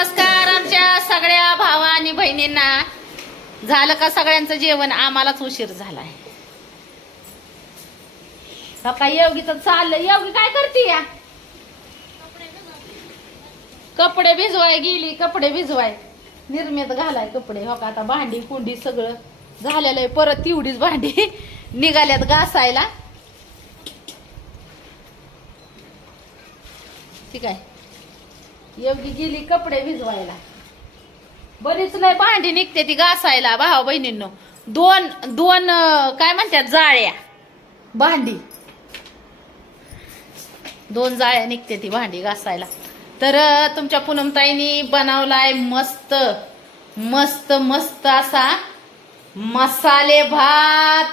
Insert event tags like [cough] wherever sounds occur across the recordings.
नमस्कार आमच्या सगळ्या भावा आणि बहिणींना. झालं का सगळ्यांचं जेवण? आम्हालाच उशीर झालाय. हो योगी तर चाललंय योगी काय करते या? कपडे भिजवाय गेली कपडे भिजवाय. निर्मित घालाय कपडे. हो का? आता भांडी कुंडी सगळं झालेलं आहे. परत तेवढीच भांडी [laughs] निघाल्यात घासायला. ठीक आहे. एवढी गेली कपडे भिजवायला. बरीच लय भांडी निघते ती घासायला. भावा बहिणींनो दोन दोन काय म्हणतात जाळ्या. भांडी. दोन जाळ्या निघते ती भांडी घासायला. तर तुमच्या पूनमताईनी बनवलाय मस्त मस्त मस्त असा मसाले भात.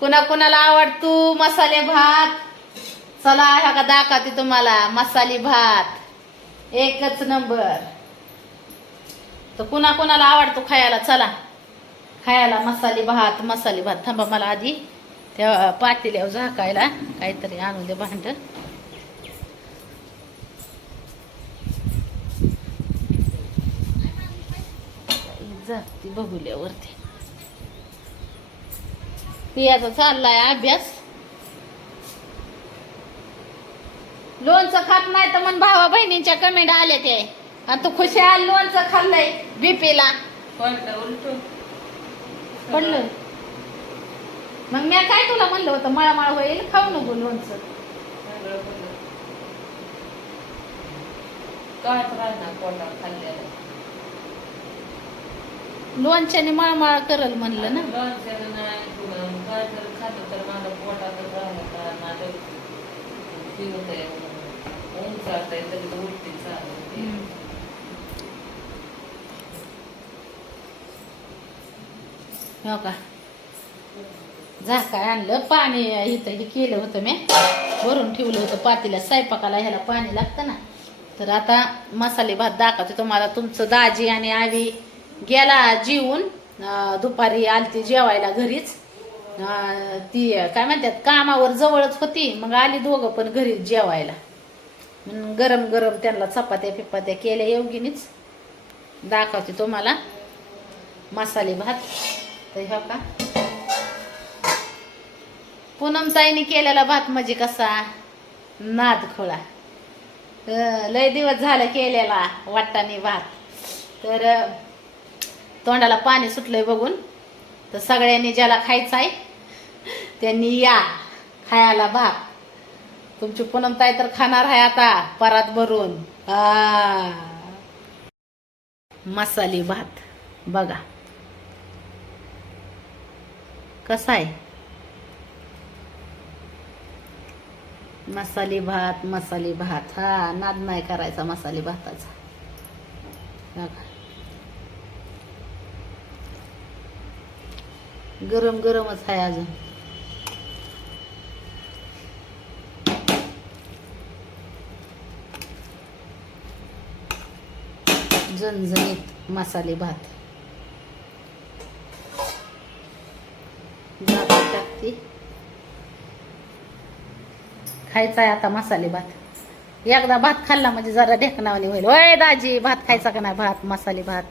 कुणा कुणाला आवडतो मसाले भात? चला ह्या का दाखवते तुम्हाला मसाले भात. एकच नंबर. तर कुणा कुणाला आवडतो खायला? चला. खायला मसाले भात मसाले भात. थांबा मला आधी त्या पातेल्यावर झाकायला काहीतरी आणून दे भांड. जाती बघुल्यावरती. पियाचा चाललाय अभ्यास. लोणचं खात नाही तर मग भावा बहिणींच्या कमेंट आले ते. आणि तू खुशाल लोणचं खाल्लंय बीपीला. पडलं मग मी काय तुला म्हणलं होतं मळमळ होईल खाऊ नको लोणचं. लोणच्याने मळमळ करल म्हणलं ना. लोणचं नाही तुला काय का उलटी चालते हो का? झाकाय आणलं? पाणी इथं हे केलं होतं मी. भरून ठेवलं होतं पातीला. स्वयंपाकाला ह्याला पाणी लागतं ना. तर आता मसाले भात दाखवते तुम्हाला. तुमचं दाजी आणि आवी गेला जेवून दुपारी आलती जेवायला घरीच. अं, ती काय म्हणतात कामावर जवळच होती. मग आली दोघं पण घरीच जेवायला. गरम गरम त्यांना चपात्या पिपात्या केल्या योगीनीच. दाखवते तुम्हाला. मसाले भात. तर ह्या का पूनमताईने केलेला भात म्हणजे कसा? नाद खोळा लय दिवस झालं केलेला वाटाणे भात. तर तोंडाला पाणी सुटलंय बघून. तर सगळ्यांनी ज्याला खायचं आहे त्यांनी या खायला भात. तुमची पूनमताई तर खाणार आहे आता परात भरून. आ. मसाले भात. बघा. कसा आहे? मसाले भात मसाले भात. हा नाद नाही करायचा मसाले भाताचा. बघा. गरम गरमच आहे अजून. झणझणीत मसाले भात. टाकते. खायचा आहे आता मसाले भात. एकदा भात खाल्ला म्हणजे जरा ढेकणावानी होईल. ओय दाजी भात खायचा का नाही भात? मसाले भात.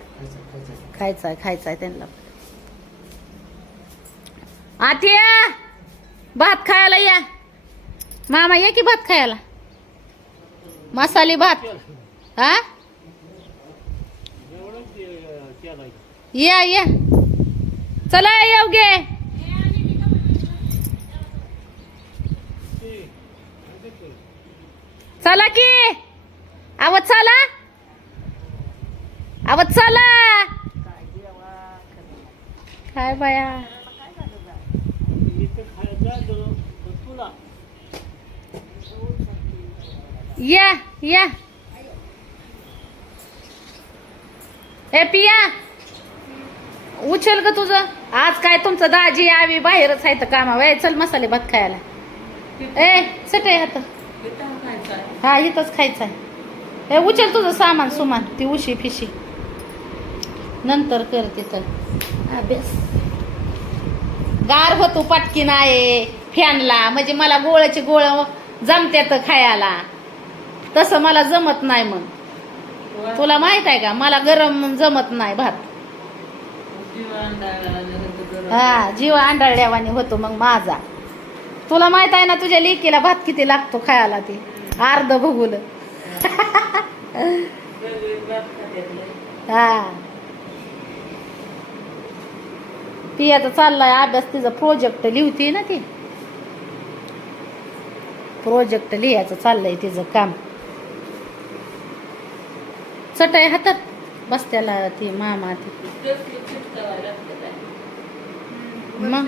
खायचा खायचा आहे त्यांना. आत्या भात खायला या. मामा ये की भात खायला. मसाले भात. हा? या या. चला येऊ चला की. आवत चला. आवाज चला. काय बाया? या या. ए पिया. उचल ग तुझं. आज काय तुमचं दाजी आवी बाहेरच आहे तर कामा वय चल मसाले भात खायला. ए सटे हात हा इथंच खायचं आहे. ए उचल तुझं सामान सुमान. ती उशी फिशी. नंतर करते तर. अभ्यास. गार होतो पटकीन आहे फॅनला. म्हणजे मला गोळाचे गोळ जमत्यात खायला. तसं मला जमत नाही मग. तुला माहीत आहे का? मला गरम जमत नाही भात. जीवा हा जीव आंधळल्यावानी होतो मग माझा. तुला माहीत आहे ना तुझ्या लेकीला भात किती लागतो खायला ते? अर्ध भगुल. वेगवेगळे हा. ती आता चाललाय अभ्यास तिचा प्रोजेक्ट लिहिती ना ती? प्रोजेक्ट लिहायचं चाललंय तिचं काम. चटई हातात. बसत्याला ती मामा ती. मग.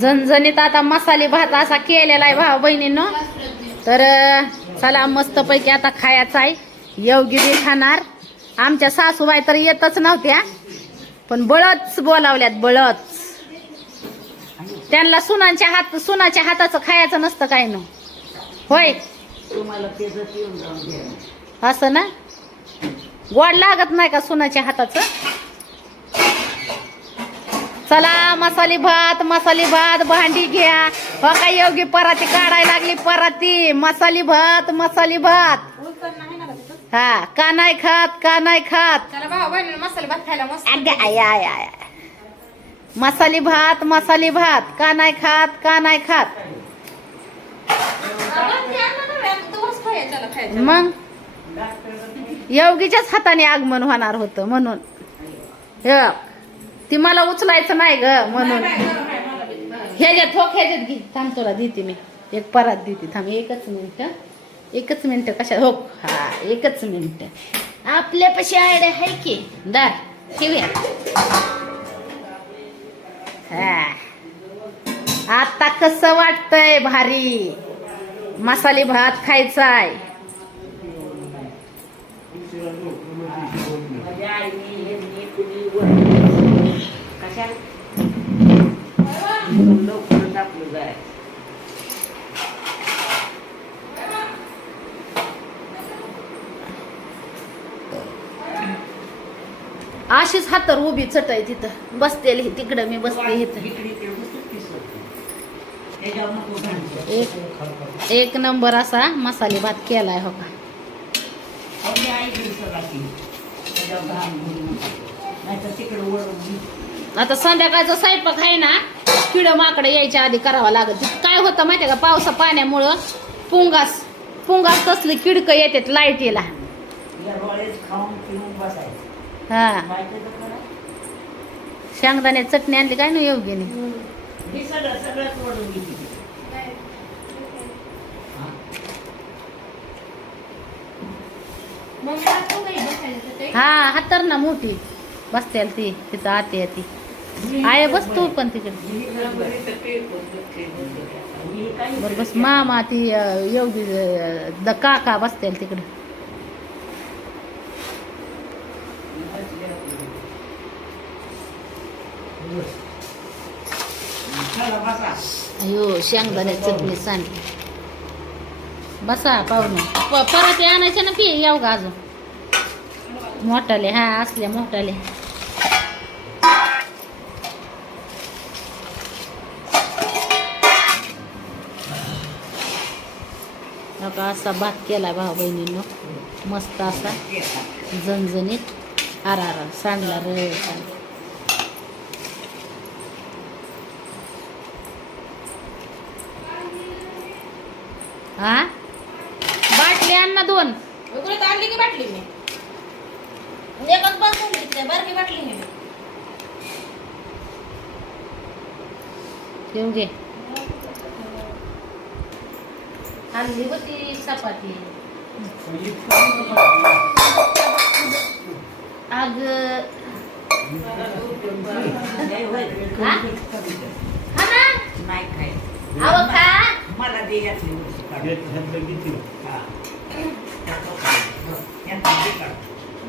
झणझणीत आता मसाले भात असा केलेला आहे भाऊ बहिणींनो. तर चला मस्तपैकी आता खायचा आहे. योगिरी खाणार. आमच्या सासूबाई तर येतच नव्हत्या पण बळच बोलावल्यात बळच. त्यांना सुनांच्या हात सुनाच्या हाताचं खायचं नसतं काय न होय. असं ना? गोड लागत नाही का सुनाच्या हाताचं? चला मसाली भात मसाली भात भांडी घ्या. हो का योगी पराती काढायला लागली पराती. मसाली भात मसाली भात. हा का नाही खात का नाही खात? त्याला भाऊ बहिणी मसाले भात खायला मस्त अगं, आय आय आय. मसाली भात मसाली भात. का नाही खात का नाही खात? मग? योगीच्याच हाताने आगमन होणार होतं म्हणून. हे ती मला उचलायचं नाही ग म्हणून. ह्याच्यात हो ह्याच्यात घे. थांब तुला देते मी. एक परात देते. थांब एकच मिनिट एकच मिनिट कशा हो हा एकच मिनिट. आपल्यापाशी आयडिया आहे की? दार ठेवूया. हा. आता कसं वाटतंय भारी? मसाले भात खायचा आहे अशीच हातर उभी चटई तिथं. बसतेली तिकडं मी बसते इथं. बसत. एक एक नंबर असा मसाले भात केलाय हो का? आता संध्याकाळचा स्वयंपाक आहे ना किड माकडे यायच्या आधी करावा लागत. काय होतं माहितीये का? पावसा पाण्यामुळं पुंगास पुंगास तसली किडकं येतात लाईटीला. हा. शेंगदाणे चटणी आणली काय ना योग्यने? हे हातर ना मोठी. बसतेल ती तिथं आते ती आहे बस तू पण तिकडे. बरं. बस मामा ती योगी द काका बसतेल तिकडे चला बसा अयो शेंगदाणे चटणी सांडली बसा पाहुणे. प- परत आणायचं ना पी येऊ का अजून? मोठाले हा असले मोठाले. नका असा भात केला भाऊ बहिणींनो. मस्त असा झणझणीत. आरा आर सांडला रे सांग हा? बाटली आण ना दोन. उकडत आणली की बाटली मी? एकच बस घेतली बारकी बाटली घे होती चपाती. अग. हा? हा ना? नाही काय अहो खा. मला दे यातली वस्तू काढ. हा. यांचं दे काढ.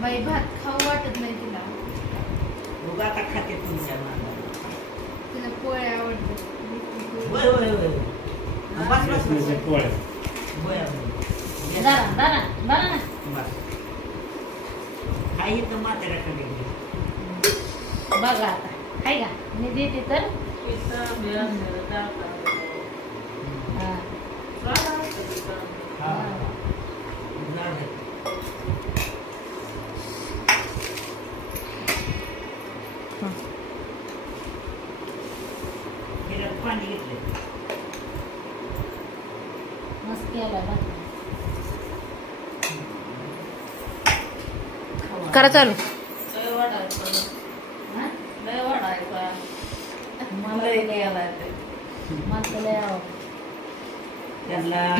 बाई भात खाऊ वाटत नाही तिला उगा आता खाते तुमच्या मागं. तिला पोळ्या आवडतात होय, होय, होय. बस, बस, बस. होय, दारा दारा ना बस. इथं म्हाताऱ्याकडे. बघा आता हाय का मी देते तर पिस्ता बी असलेलं टाकतात. हा. चांगलं असतं ते काम. हा. झालं. ह्याच्यात पाणी घेतलं मस्त केला भात. करा चालू लय वाढायचं. हा? लय वाढायचा. मला लय लय गेलाय ते. मला लय आवडतं. त्यांना हे बाटलीत पाणी होतं? हा? असं करून टाकायचं सगळं.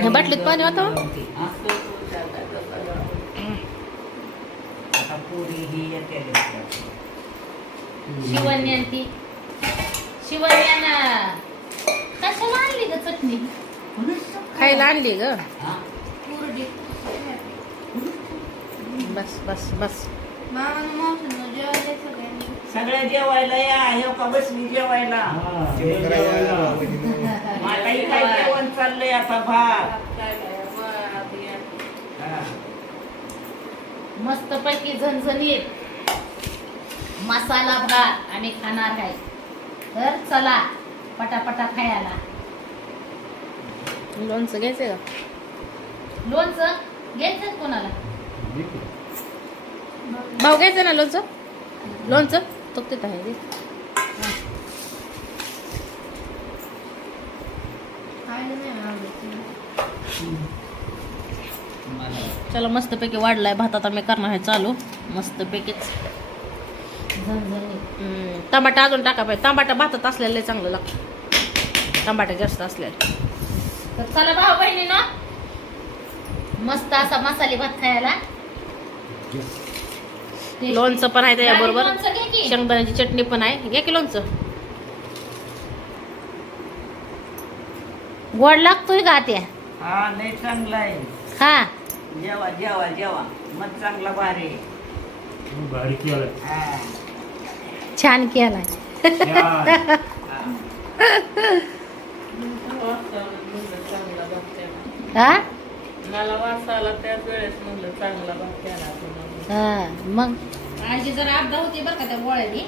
आता पोरी ही येते घरात. शिवण्यान ती शिवण्यानं कशाला आणली ग चटणी खायला आणली ग. बस बस बस सगळ्या जेवायला या हे का बसली जेवायला? मलाही काय जेवण चाललंय आता भात. मस्त पैकी झणझणीत मसाला भात आम्ही खाणार आहे. तर चला पटापटा खायला. लोणचं घ्यायचंय का? लोणचं घ्यायचं कोणाला? भाऊ घ्यायचं ना लोणचं? लोणचं? तो तिथं आहे रे. चला मस्तपैकी वाढलाय भात. आता मी करणार आहे चालू. मस्तपैकीच. टमाटा अजून टाका पाहिजे टमाटा भातात असलेलं चांगलं लागतं. टमाटा जास्त असलेलं. तर चला भाऊ बहिणी ना मस्त असा मसाले भात खायला. लोणचं पण आहे त्याच्याबरोबर. शेंगदाण्याची चटणी पण आहे घ्या की लोणचं गोड लागतोय का त्या हा लय चांगला आहे हा जेवा जेवा जेवा मग चांगला भारी आहे. भारी केलं. छान हा. केला. हा मला वासाला त्याच वेळेस म्हणलं चांगला केला. हा मग? आजी जरा अपदा होती बरं का त्या गोळ्यानी.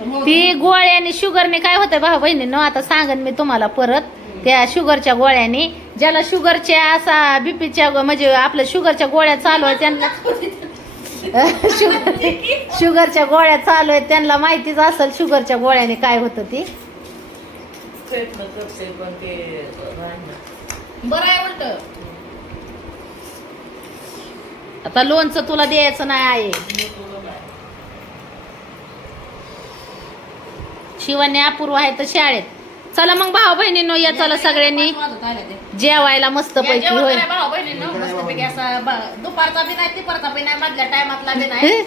पण हो- ती गोळ्याने शुगरने काय होतंय भाऊ बहिणीनं आता सांगन मी तुम्हाला परत. त्या शुगरच्या गोळ्याने ज्याला शुगरच्या असा बीपीच्या म्हणजे आपल्या शुगरच्या गोळ्या चालू आहेत त्यांना [laughs] शुगर शुगरच्या गोळ्या चालू आहेत त्यांना माहितीच असेल शुगरच्या गोळ्याने काय होतं ती. प्रयत्न करते पण ते राहणार बरं आहे उलट. आता लोणचं तुला द्यायचं नाही आहे. शिवाने अपूर्व आहे तर शाळेत. चला मग भाऊ बहिणीनो या चला सगळ्यांनी. जेवायला मस्त पैकी होय. दुपारचा बी नाही तिपारचा बी नाही मधल्या टायमातला बी नाही.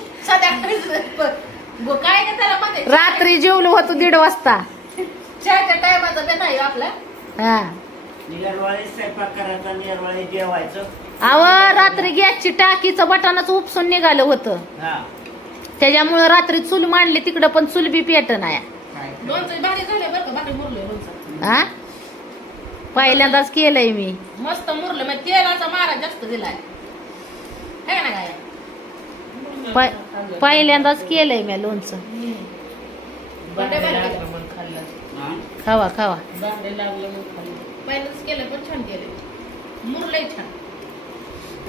काय त्याला रात्री जेवलो होतो दीड वाजता. चहाच्या टायमाचा बी नाही आपला. हा. निरवाळे स्वयंपाक करायचा निरवाळे जेवायचं. अव रात्री गॅसची टाकीचं बटनच उपसून निघालं होतं. हा. त्याच्यामुळं रात्री चूल मांडली तिकडं पण चूल बी पेट नाही काय लोणचं भारी झालं बरं का भारी मुरलं लोणचं. हा पहिल्यांदाच केलंय मी. मस्त मुरलं मग तेलाचा मारा जास्त दिलाय. है ना काय? प- पहिल्यांदाच केलंय मी लोणचं. भांडे लागलं म्हणून खाल्लं. हा? खावा खावा. भांडे लागलं म्हणून खाल्लं. पहिलंच केलं पण छान केलं. मुरलंय छान.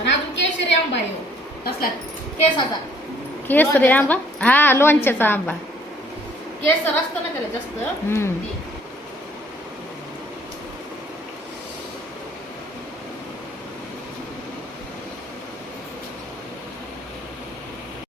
आणि अजून केशरी आंबा आहे हो. कसला? केसाचा. केसरी आंबा? हा लोणच्याचा आंबा. केसर असतं ना त्याला जास्त.